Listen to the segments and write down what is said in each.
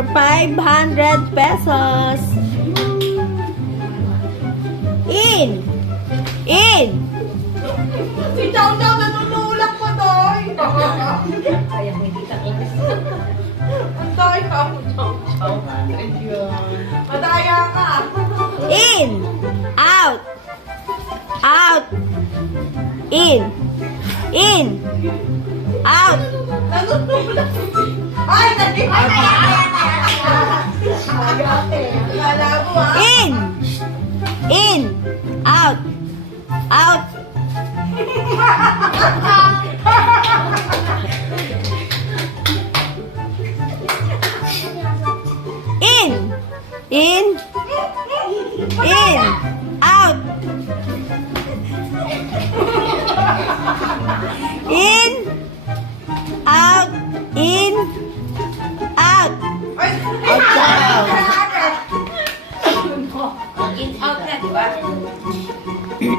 for 500 pesos. In! In! Si Chow Chow nanunulak mo, Doy. Kaya hindi ka inis. Ang Doy ka mo, Chow Chow. Madaya ka. In! Out! Out! In! In! Out! Nanunulak. Ay, naging. Lala mo, ha? In! In! Out! Out! In! In! In! Out! In! Out! In! Out! Ay, Out daw. In, out na, di ba?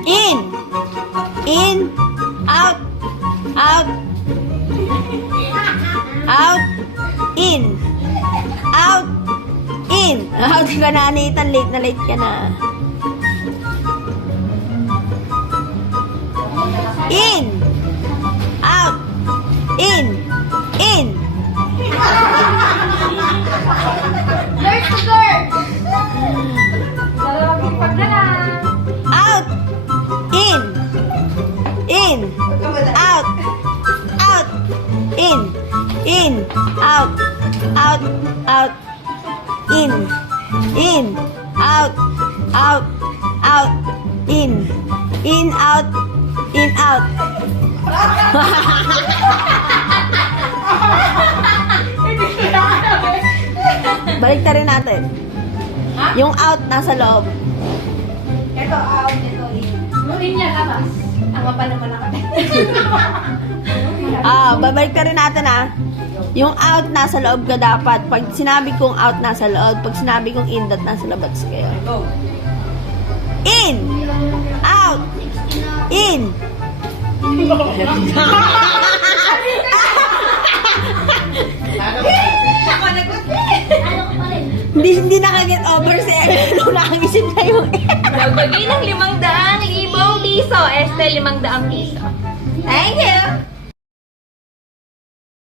In! In! Out! Out! Out! In! Out! In! Out ka na, Nathan. Late na late ka na. In! Out! In! In! Nurse to door! Dalawang pag na lang. Out! In! In! Out! Out! In! In! Out! Out! Out! In! In! Out! Out! Out! In! In! Out! In! Out! Balik rin natin. Yung out nasa loob. Ito out, ito in. Nurin niya labas. Ang kapal naman nakatay. Babalik rin natin Yung out nasa loob ka dapat. Pag sinabi kong out nasa loob, pag sinabi kong in, that nasa labas kayo. Go. In! Out! In! Ako nag-usli. Hindi nakaget over si Ellen nung nakagisip na yung Nagbagay ng 500,000 piso. Este, 500 piso. Thank you!